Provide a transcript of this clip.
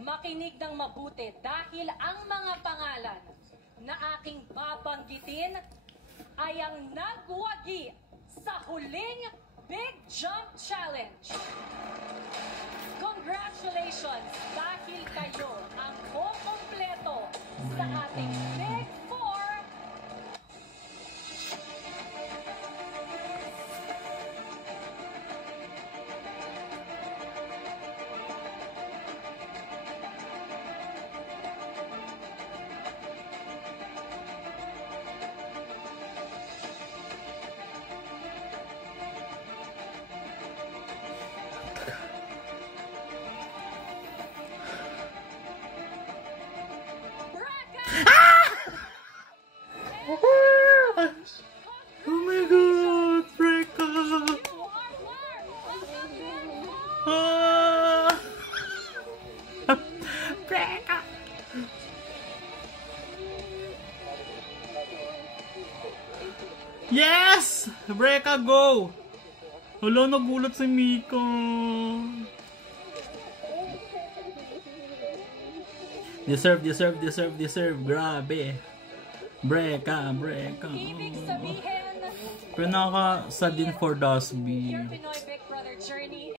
Makinig ng mabuti dahil ang mga pangalan na aking babanggitin ay ang nagwagi sa huling Big Jump Challenge. Congratulations dahil kayo ang kukumpleto sa ating Big Four. Oh my God, Breka! Breka! Yes! Breka, go! Hala, nagulat si Mika. Deserve. Grabe. Breka. Ibig sabihin, Pero nakaka-sad din for Dosby. your Pinoy Big Brother journey